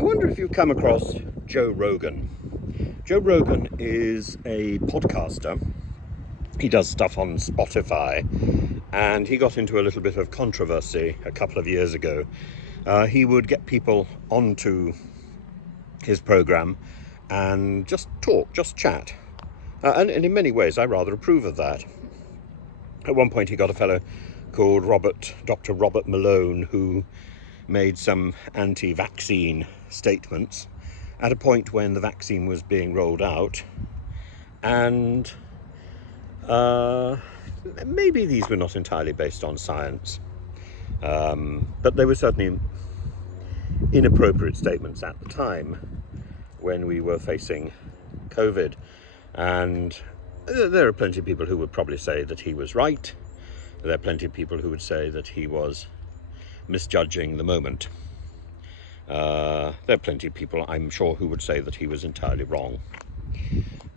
I wonder if you've come across Joe Rogan. Joe Rogan is a podcaster. He does stuff on Spotify, and he got into a little bit of controversy a couple of years ago. He would get people onto his program and just talk, just chat. And in many ways, I rather approve of that. At one point, he got a fellow called Dr. Robert Malone, who made some anti-vaccine statements at a point when the vaccine was being rolled out, and maybe these were not entirely based on science, but they were certainly inappropriate statements at the time when we were facing COVID. And there are plenty of people who would probably say that he was right. There are plenty of people who would say that he was misjudging the moment. There are plenty of people, I'm sure, who would say that he was entirely wrong.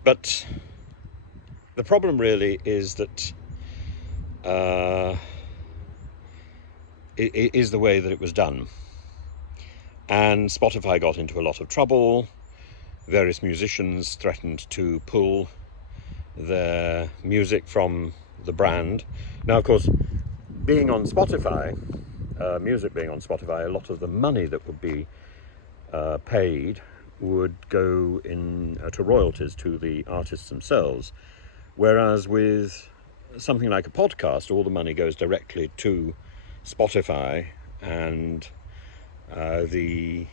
But the problem really is that it is the way that it was done. And Spotify got into a lot of trouble. Various musicians threatened to pull their music from the brand. Now, of course, being on Spotify, music being on Spotify, a lot of the money that would be paid would go to royalties to the artists themselves, whereas with something like a podcast, all the money goes directly to Spotify, and the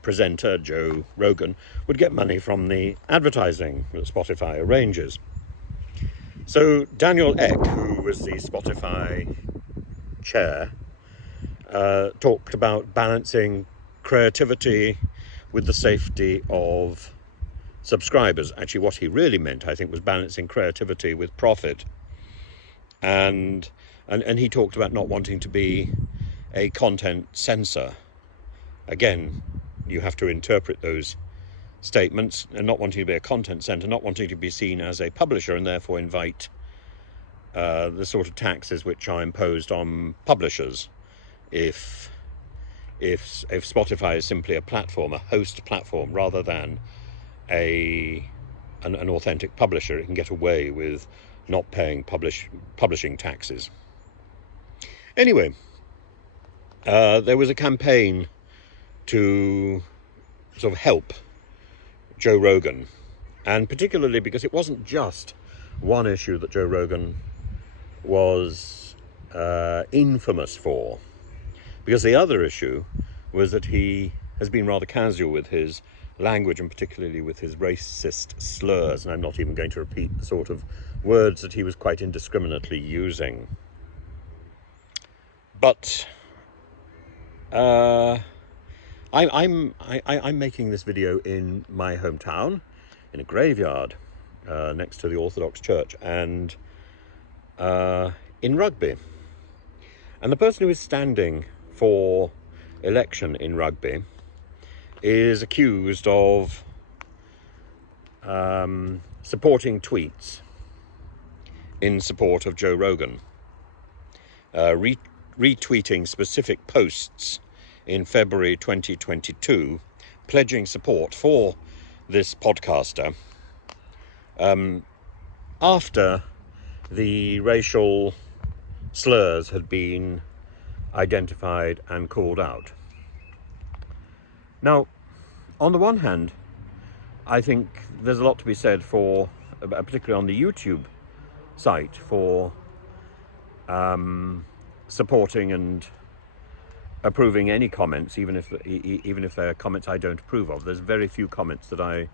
presenter, Joe Rogan, would get money from the advertising that Spotify arranges. So Daniel Ek, who was the Spotify chair, talked about balancing creativity with the safety of subscribers. Actually, what he really meant, I think, was balancing creativity with profit. And he talked about not wanting to be a content censor. Again, you have to interpret those statements, and not wanting to be a content censor, not wanting to be seen as a publisher, and therefore invite the sort of taxes which are imposed on publishers if Spotify is simply a platform, a host platform, rather than an authentic publisher. It can get away with not paying publishing taxes. Anyway, there was a campaign to sort of help Joe Rogan, and particularly because it wasn't just one issue that Joe Rogan was infamous for, because the other issue was that he has been rather casual with his language, and particularly with his racist slurs, and I'm not even going to repeat the sort of words that he was quite indiscriminately using. But I'm making this video in my hometown, in a graveyard next to the Orthodox Church, and in Rugby. And the person who is standing for election in Rugby is accused of supporting tweets in support of Joe Rogan, retweeting specific posts in February 2022, pledging support for this podcaster after the racial slurs had been identified and called out. Now, on the one hand, I think there's a lot to be said for, particularly on the YouTube site, for supporting and approving any comments, even if they're comments I don't approve of. There's very few comments that I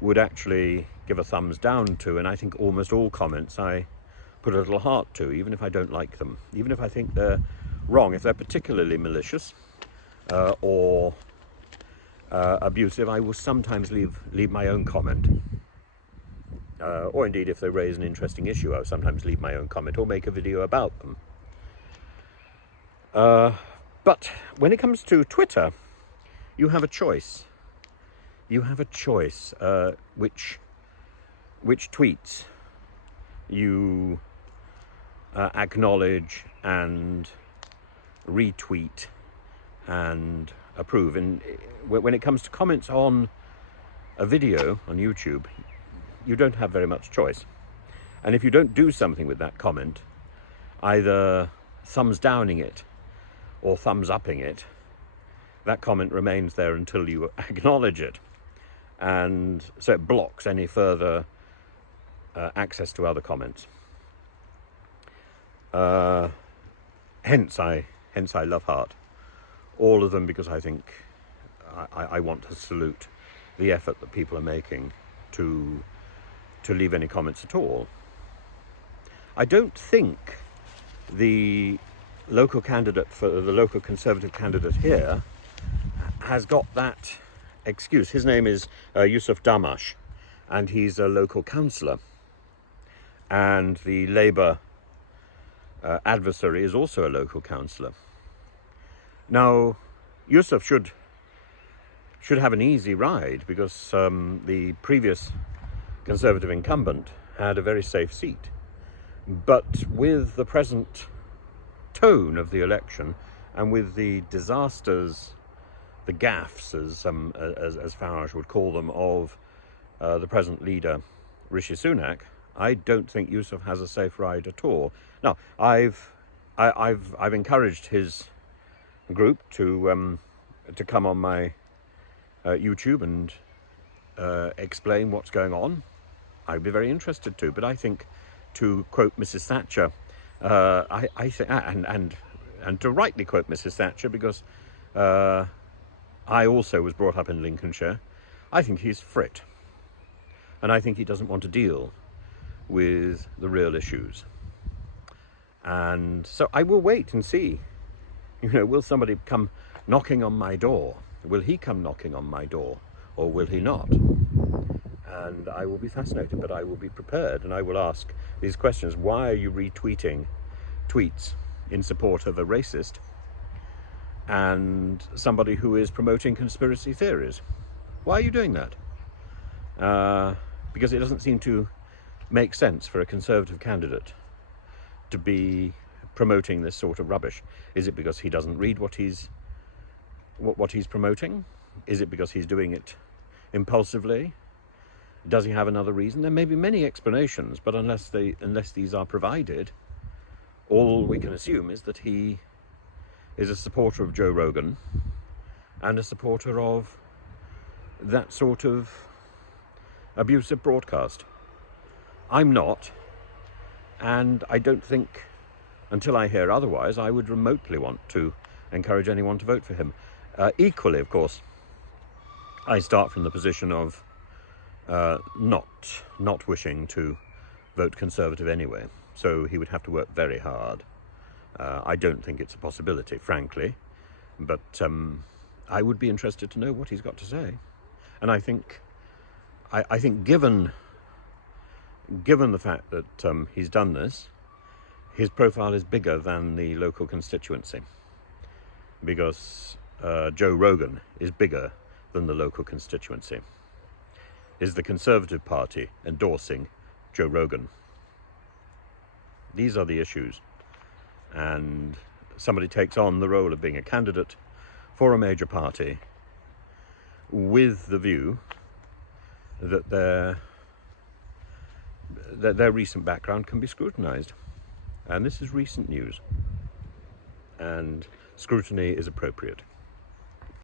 would actually give a thumbs down to, and I think almost all comments I put a little heart to, even if I don't like them, even if I think they're wrong. If they're particularly malicious or abusive, I will sometimes leave my own comment, or indeed if they raise an interesting issue, I'll sometimes leave my own comment or make a video about them. But when it comes to Twitter, you have a choice. You have a choice which tweets you acknowledge and retweet and approve. And when it comes to comments on a video on YouTube, you don't have very much choice. And if you don't do something with that comment, either thumbs downing it or thumbs upping it, that comment remains there until you acknowledge it. And so it blocks any further access to other comments. Hence I love heart all of them, because I think I want to salute the effort that people are making to leave any comments at all. I don't think the local candidate for the local Conservative candidate here has got that excuse. His name is Yousaf Dahmarsh, and he's a local councillor. And the Labour adversary is also a local councillor. Now, Yousaf should have an easy ride, because the previous Conservative incumbent had a very safe seat. But with the present tone of the election, and with the disasters, the gaffes, as Farage would call them, of the present leader, Rishi Sunak, I don't think Yousaf has a safe ride at all. Now, I've encouraged his group to come on my YouTube and explain what's going on. I'd be very interested to, but I think, to quote Mrs. Thatcher, I think, and to rightly quote Mrs. Thatcher, because I also was brought up in Lincolnshire, I think he's frit, and I think he doesn't want to deal with the real issues. And so I will wait and see. Will somebody come knocking on my door? Will he come knocking on my door, or will he not? And I will be fascinated, but I will be prepared, and I will ask these questions. Why are you retweeting tweets in support of a racist and somebody who is promoting conspiracy theories? Why are you doing that? Because it doesn't seem to make sense for a Conservative candidate to be promoting this sort of rubbish. Is it because he doesn't read what he's promoting? Is it because he's doing it impulsively? Does he have another reason? There may be many explanations, but unless these are provided, all we can assume is that he is a supporter of Joe Rogan and a supporter of that sort of abusive broadcast. I'm not, and I don't think, until I hear otherwise, I would remotely want to encourage anyone to vote for him. Equally, of course, I start from the position of not wishing to vote Conservative anyway, so he would have to work very hard. I don't think it's a possibility, frankly, but I would be interested to know what he's got to say. And I think given the fact that he's done this, his profile is bigger than the local constituency, because Joe Rogan is bigger than the local constituency. Is the Conservative Party endorsing Joe Rogan? These are the issues. And somebody takes on the role of being a candidate for a major party with the view that their recent background can be scrutinized. And this is recent news. And scrutiny is appropriate.